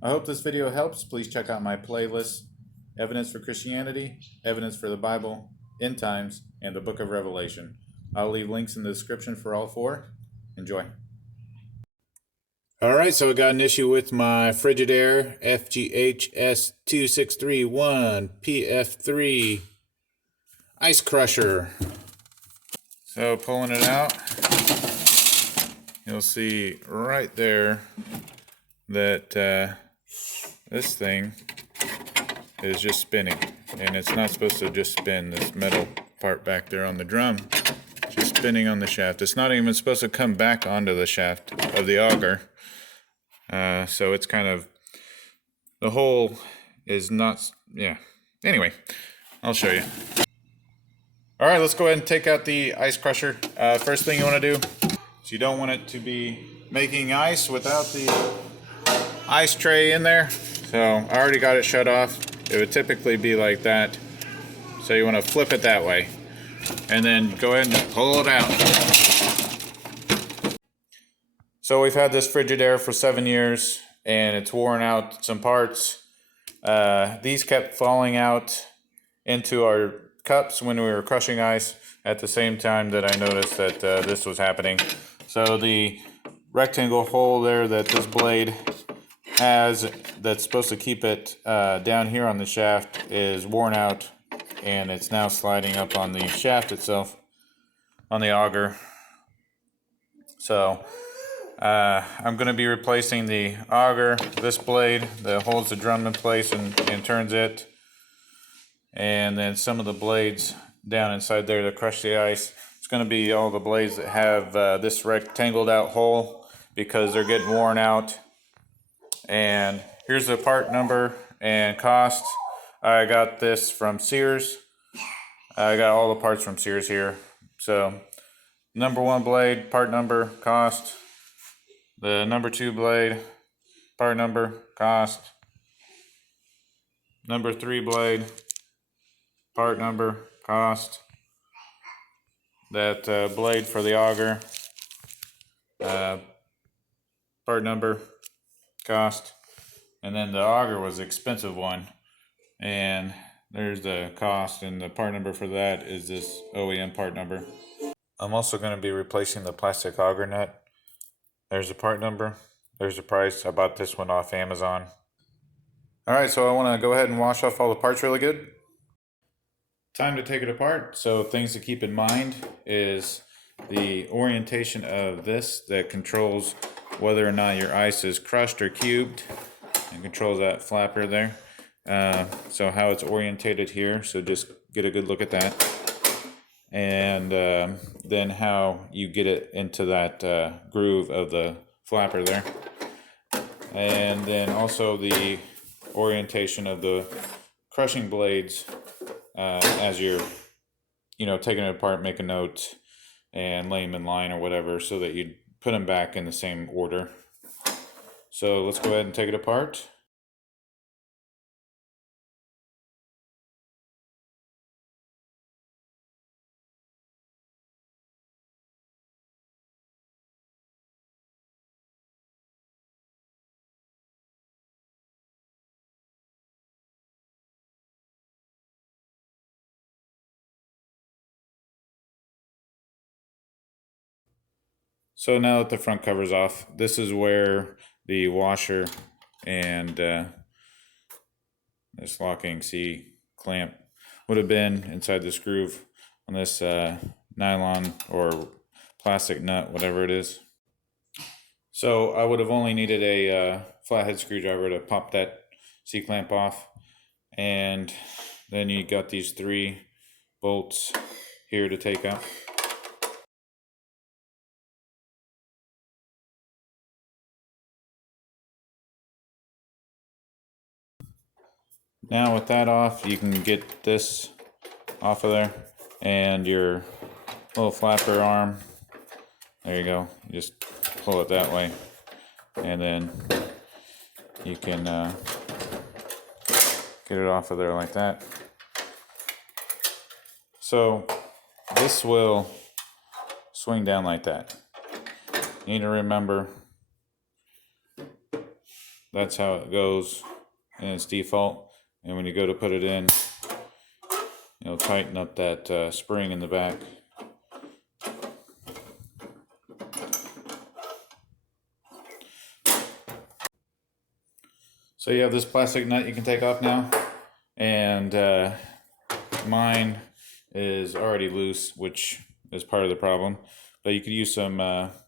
I hope this video helps. Please check out my playlist, Evidence for Christianity, Evidence for the Bible, End Times, and the Book of Revelation. I'll leave links in the description for all four. Enjoy. Alright, so I got an issue with my Frigidaire FGHS2631PF3 ice crusher. So pulling it out, you'll see right there that this thing is just spinning, and it's not supposed to just spin. This metal part back there on the drum just spinning on the shaft. It's not even supposed to come back onto the shaft of the auger. So it's kind of, the hole is not, yeah. Anyway, I'll show you. Alright, let's go ahead and take out the ice crusher. First thing you want to do is you don't want it to be making ice without the ice tray in there. So I already got it shut off. It would typically be like that. So you want to flip it that way. And then go ahead and pull it out. So we've had this Frigidaire for 7 years, and it's worn out some parts. These kept falling out into our cups when we were crushing ice at the same time that I noticed that this was happening. So the rectangle hole there that this blade has, that's supposed to keep it down here on the shaft, is worn out, and it's now sliding up on the shaft itself, on the auger. So I'm going to be replacing the auger, this blade that holds the drum in place and turns it, and then some of the blades down inside there to crush the ice. It's going to be all the blades that have this rectangled out hole, because they're getting worn out. And here's the part number and cost. I got this from Sears. I got all the parts from Sears here. So number 1 blade, part number, cost. The number 2 blade, part number, cost. Number 3 blade, part number, cost. That blade for the auger, part number, cost. And then the auger was the expensive one, and there's the cost, and the part number for that is this OEM part number. I'm also going to be replacing the plastic auger nut. There's the part number, there's the price. I bought this one off Amazon. Alright, so I want to go ahead and wash off all the parts really good. Time to take it apart. So things to keep in mind is the orientation of this that controls whether or not your ice is crushed or cubed, and controls that flapper there. So how it's orientated here, so just get a good look at that. And then how you get it into that groove of the flapper there. And then also the orientation of the crushing blades as you're taking it apart. Make a note and lay them in line or whatever, so that you put them back in the same order. So let's go ahead and take it apart. So now that the front cover's off, this is where the washer and this locking C-clamp would have been, inside this groove on this nylon or plastic nut, whatever it is. So I would have only needed a flathead screwdriver to pop that C-clamp off. And then you got these 3 bolts here to take out. Now with that off, you can get this off of there, and your little flapper arm, there you go, you just pull it that way, and then you can get it off of there like that. So this will swing down like that. You need to remember that's how it goes in its default. And when you go to put it in, it'll tighten up that spring in the back. So you have this plastic nut you can take off now, and mine is already loose, which is part of the problem. But you could use some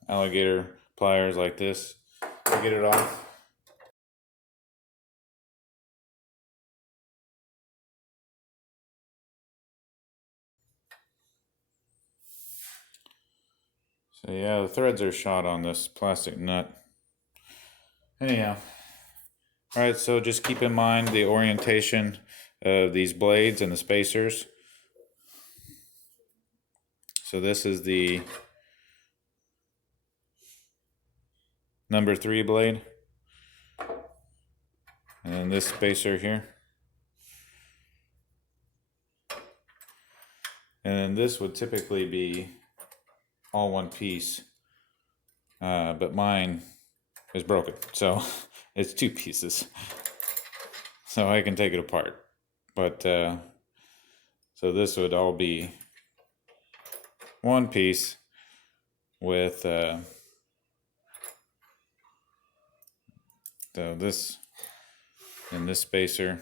alligator pliers like this to get it off. So yeah, the threads are shot on this plastic nut. Anyhow, alright, so just keep in mind the orientation of these blades and the spacers. So this is the number 3 blade, and then this spacer here, and then this would typically be all one piece, but mine is broken, so it's 2 pieces, so I can take it apart. But so this would all be one piece with so this and this spacer,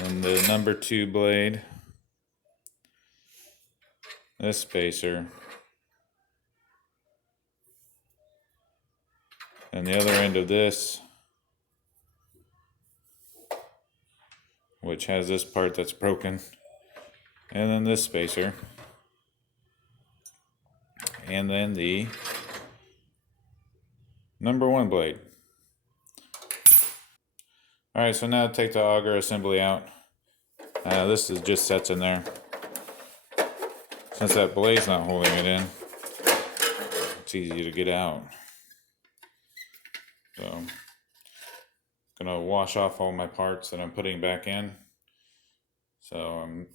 and the number 2 blade, this spacer, and the other end of this, which has this part that's broken, and then this spacer, and then the number 1 blade. Alright, so now take the auger assembly out. This is just sets in there. Since that blade's not holding it in, it's easy to get out. So I'm gonna wash off all my parts that I'm putting back in. So I'm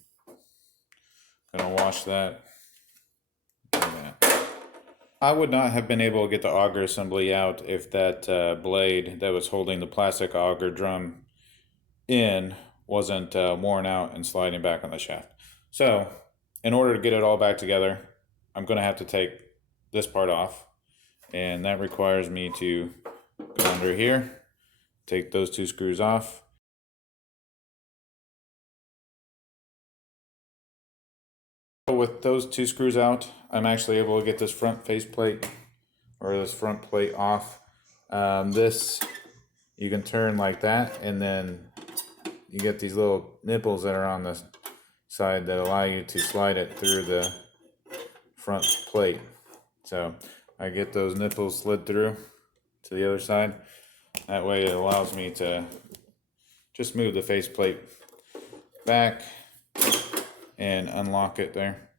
gonna wash that. I would not have been able to get the auger assembly out if that blade that was holding the plastic auger drum in wasn't worn out and sliding back on the shaft. So in order to get it all back together, I'm going to have to take this part off, and that requires me to go under here, take those 2 screws off. With those 2 screws out, I'm actually able to get this front faceplate or this front plate off. This you can turn like that, and then you get these little nipples that are on the side that allow you to slide it through the front plate. So I get those nipples slid through to the other side. That way it allows me to just move the faceplate back and unlock it there.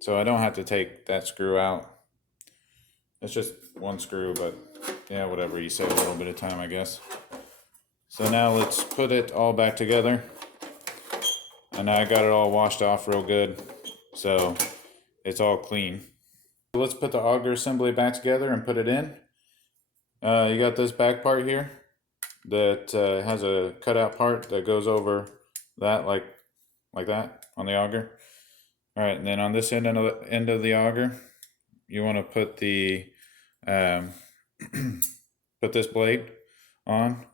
So I don't have to take that screw out. It's just 1 screw, but yeah, whatever, you save a little bit of time, I guess. So now let's put it all back together. And I got it all washed off real good, so it's all clean. So let's put the auger assembly back together and put it in. You got this back part here that has a cutout part that goes over that like that on the auger. All right, and then on this end of the auger, you want to put the put this blade on.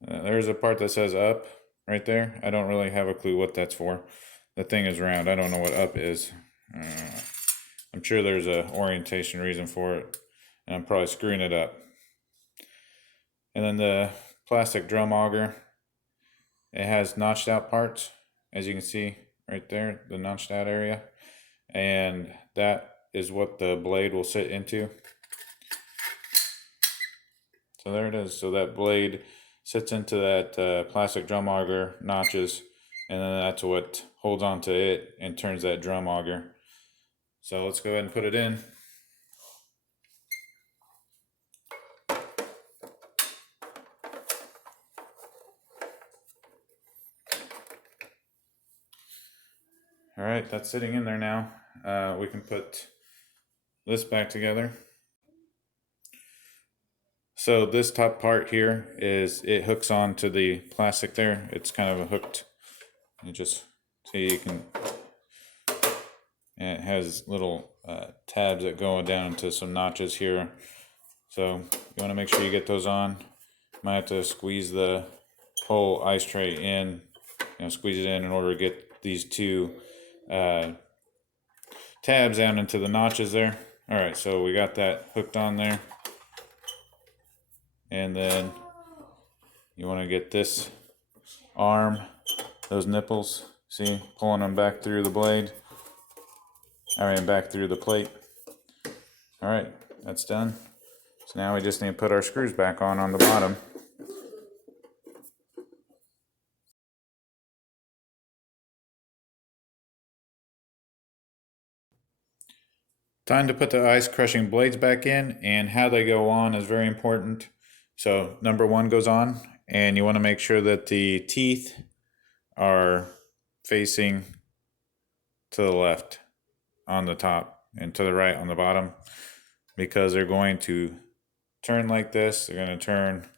There's a part that says up right there. I don't really have a clue what that's for. The thing is round. I don't know what up is. I'm sure there's a orientation reason for it, and I'm probably screwing it up. And then the plastic drum auger, it has notched out parts, as you can see right there, the notched out area, and that is what the blade will sit into. So there it is. So that blade sits into that plastic drum auger notches, and then that's what holds onto it and turns that drum auger. So let's go ahead and put it in. All right, that's sitting in there now. We can put this back together. So this top part here it hooks on to the plastic there. It's kind of a hooked, you just see you can, and it has little tabs that go down into some notches here. So you want to make sure you get those on. Might have to squeeze the whole ice tray in, squeeze it in order to get these two tabs down into the notches there. All right, so we got that hooked on there. And then you want to get this arm, those nipples, see, pulling them back through the blade. Back through the plate. All right, that's done. So now we just need to put our screws back on the bottom. Time to put the ice crushing blades back in, and how they go on is very important. So number one goes on, and you want to make sure that the teeth are facing to the left on the top and to the right on the bottom, because they're going to turn like this. They're going to turn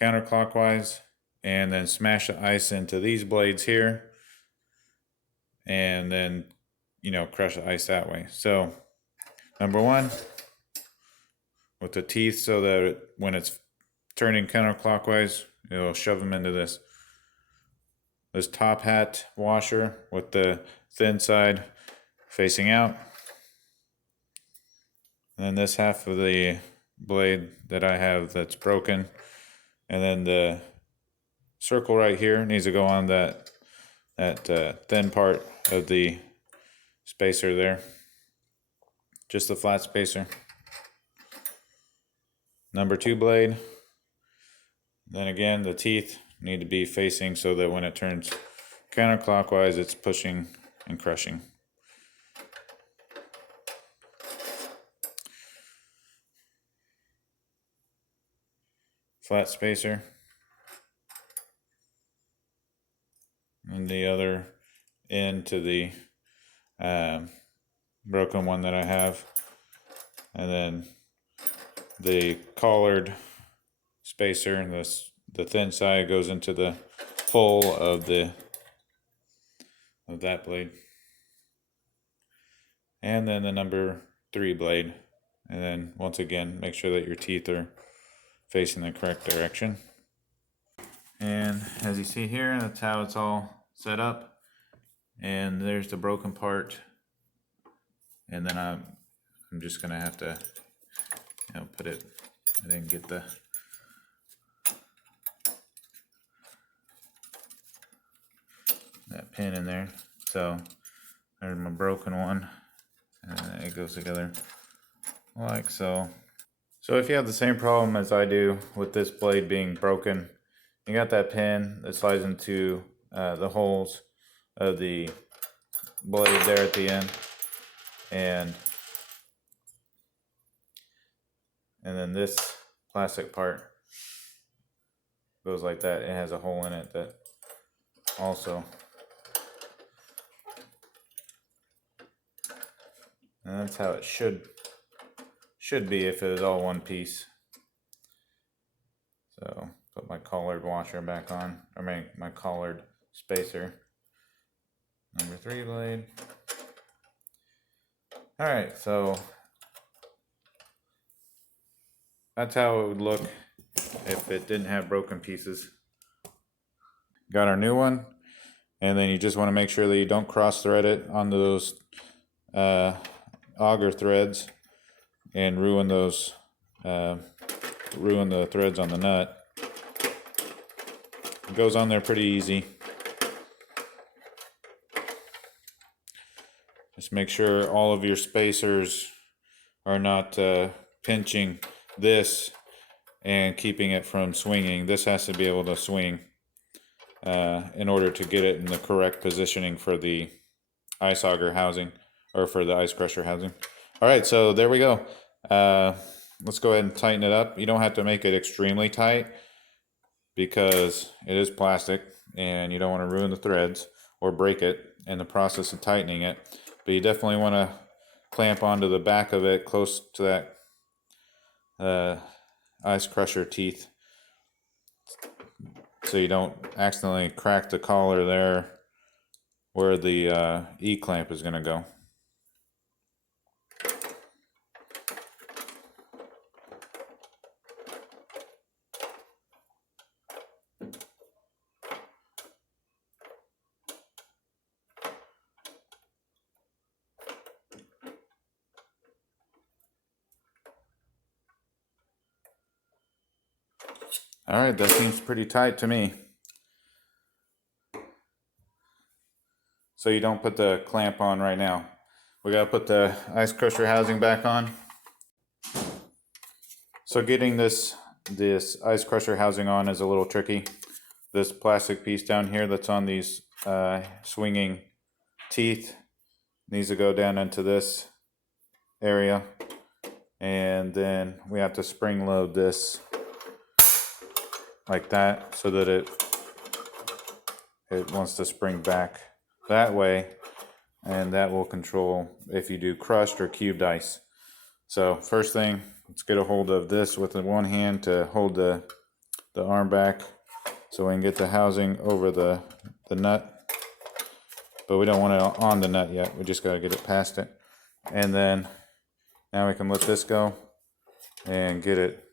counterclockwise and then smash the ice into these blades here, and then crush the ice that way. So number one, with the teeth, so that when it's turning counterclockwise, it'll shove them into this top hat washer with the thin side facing out. And then this half of the blade that I have that's broken, and then the circle right here needs to go on that thin part of the spacer there, just the flat spacer. Number two blade, then again the teeth need to be facing so that when it turns counterclockwise it's pushing and crushing. Flat spacer, and the other end to the broken one that I have, and then the collared spacer, and the thin side goes into the hole of that blade, and then the number three blade, and then once again make sure that your teeth are facing the correct direction. And as you see here, that's how it's all set up, and there's the broken part. And then I'm just gonna have to put it, I didn't get that pin in there, so there's my broken one, and it goes together like so. So if you have the same problem as I do with this blade being broken, you got that pin that slides into the holes of the blade there at the end, and then this plastic part goes like that. It has a hole in it that also, and that's how it should be if it was all one piece. So put my collared washer back on, or my collared spacer. Number three blade. All right, so that's how it would look if it didn't have broken pieces. Got our new one, and then you just want to make sure that you don't cross thread it onto those auger threads and ruin those ruin the threads on the nut. It goes on there pretty easy. Just make sure all of your spacers are not pinching this and keeping it from swinging. This has to be able to swing in order to get it in the correct positioning for the ice auger housing, or for the ice crusher housing. All right, so there we go. Let's go ahead and tighten it up. You don't have to make it extremely tight because it is plastic and you don't want to ruin the threads or break it in the process of tightening it. But you definitely want to clamp onto the back of it close to that ice crusher teeth, so you don't accidentally crack the collar there where the E-clamp is going to go. Alright, that seems pretty tight to me. So you don't put the clamp on right now. We gotta put the ice crusher housing back on. So getting this ice crusher housing on is a little tricky. This plastic piece down here that's on these swinging teeth needs to go down into this area, and then we have to spring load this like that so that it wants to spring back that way, and that will control if you do crushed or cubed ice. So first thing, let's get a hold of this with the one hand to hold the arm back so we can get the housing over the nut, but we don't want it on the nut yet. We just got to get it past it, and then now we can let this go and get it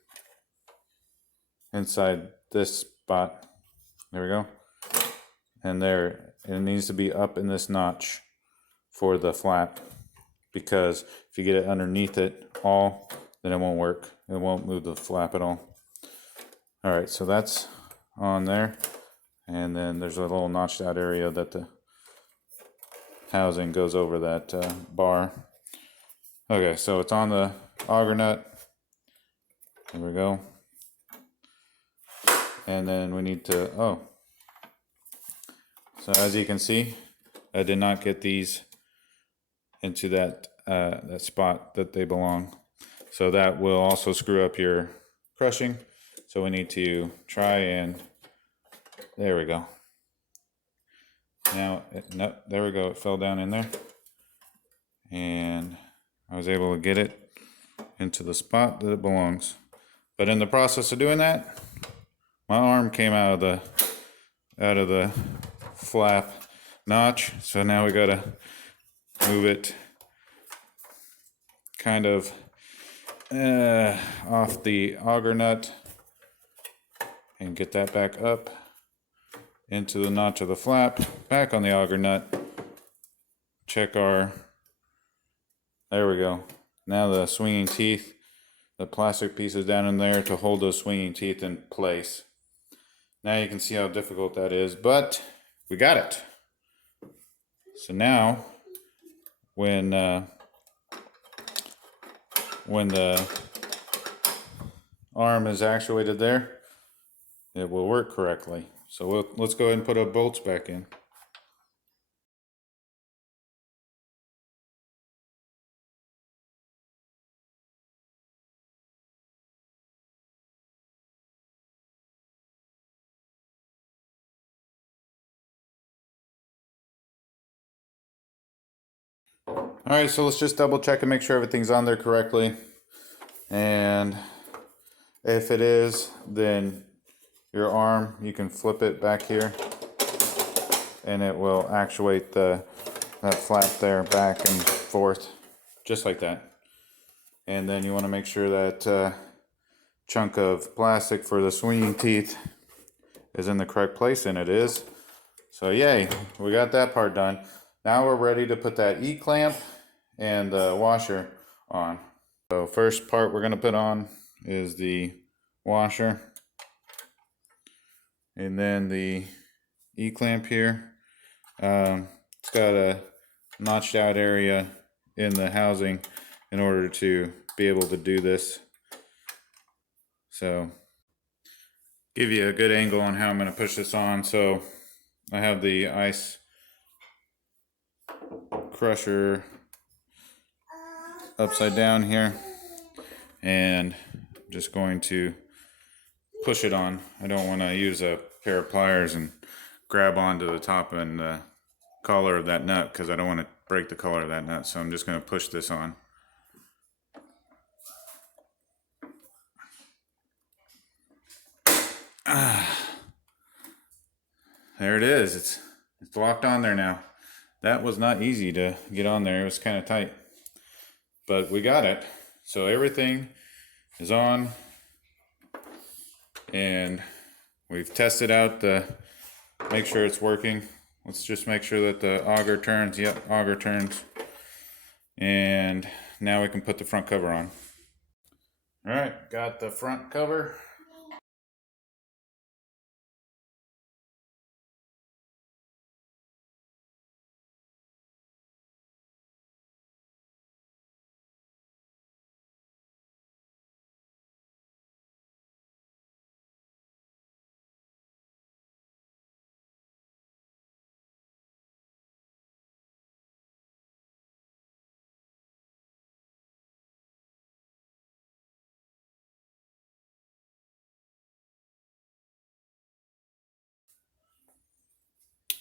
inside this spot. There we go. And there, it needs to be up in this notch for the flap, because if you get it underneath it all, then it won't work. It won't move the flap at all. Alright, so that's on there, and then there's a little notched out area that the housing goes over that bar. Okay, so it's on the auger nut. There we go. And then we need to, so as you can see, I did not get these into that spot that they belong. So that will also screw up your crushing. So we need to try and, there we go. Now, no, there we go, it fell down in there. And I was able to get it into the spot that it belongs. But in the process of doing that, my arm came out of the flap notch, so now we gotta move it kind of off the auger nut and get that back up into the notch of the flap, back on the auger nut. Check our, there we go. Now the swinging teeth, the plastic pieces down in there to hold those swinging teeth in place. Now you can see how difficult that is, but we got it. So now, when the arm is actuated there, it will work correctly. So let's go ahead and put our bolts back in. Alright, so let's just double check and make sure everything's on there correctly. And if it is, then your arm, you can flip it back here and it will actuate that flap there back and forth, just like that. And then you want to make sure that chunk of plastic for the swinging teeth is in the correct place, and it is. So yay, we got that part done. Now we're ready to put that E-clamp and the washer on. So first part we're going to put on is the washer, and then the E-clamp here. It's got a notched out area in the housing in order to be able to do this. So give you a good angle on how I'm going to push this on. So I have the ice crusher upside down here, and I'm just going to push it on. I don't want to use a pair of pliers and grab onto the top and collar of that nut, because I don't want to break the collar of that nut. So I'm just going to push this on. There it is. It's locked on there now. That was not easy to get on there. It was kind of tight, but we got it. So everything is on, and we've tested out the, make sure it's working. Let's just make sure that the auger turns. Yep, auger turns. And now we can put the front cover on. All right, got the front cover.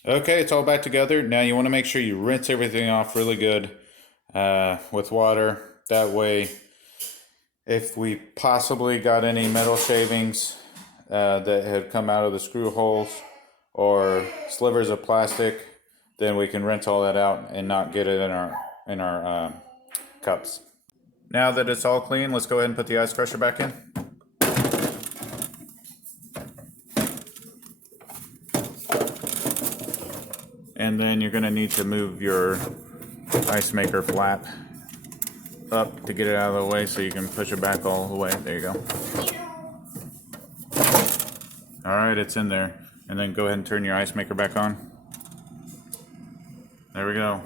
Okay, it's all back together. Now you want to make sure you rinse everything off really good with water. That way, if we possibly got any metal shavings that had come out of the screw holes or slivers of plastic, then we can rinse all that out and not get it in our cups. Now that it's all clean, let's go ahead and put the ice crusher back in. And then you're going to need to move your ice maker flap up to get it out of the way so you can push it back all the way. There you go. Alright, it's in there. And then go ahead and turn your ice maker back on. There we go.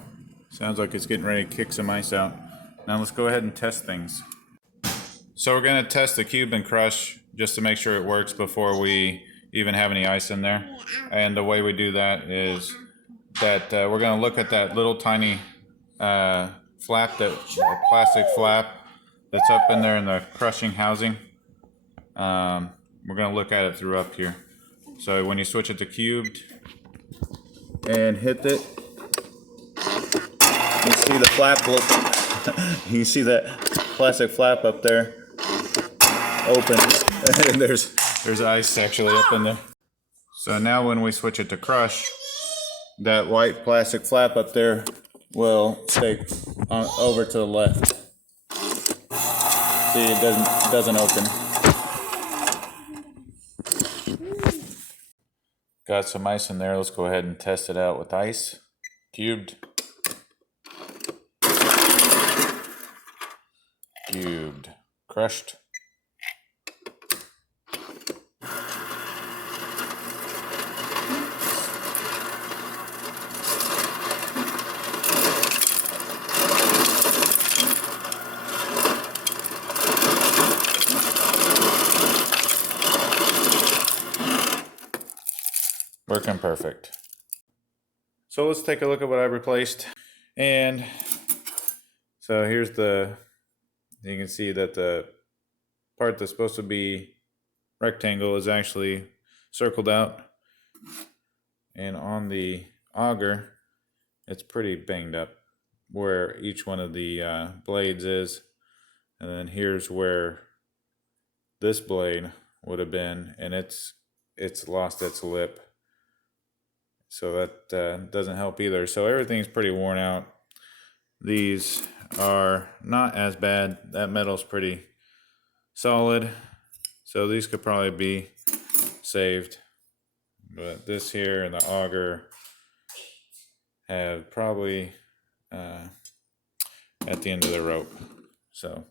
Sounds like it's getting ready to kick some ice out. Now let's go ahead and test things. So we're going to test the cube and crush just to make sure it works before we even have any ice in there. And the way we do that is that we're going to look at that little tiny flap, that plastic flap that's up in there in the crushing housing. We're going to look at it through up here. So when you switch it to cubed and hit it, you see the flap look. You see that plastic flap up there open, and there's ice actually up in there. So now when we switch it to crush, that white plastic flap up there will stay over to the left. See, it doesn't open. Got some ice in there. Let's go ahead and test it out with ice. Cubed. Cubed. Crushed. Working perfect. So let's take a look at what I replaced. And so here's you can see that the part that's supposed to be rectangle is actually circled out. And on the auger, it's pretty banged up where each one of the blades is. And then here's where this blade would have been, and it's lost its lip. So that doesn't help either. So everything's pretty worn out. These are not as bad. That metal's pretty solid. So these could probably be saved. But this here and the auger have probably at the end of the rope. So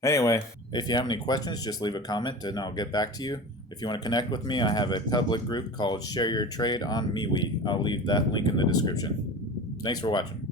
anyway, if you have any questions, just leave a comment and I'll get back to you. If you want to connect with me, I have a public group called Share Your Trade on MeWe. I'll leave that link in the description. Thanks for watching.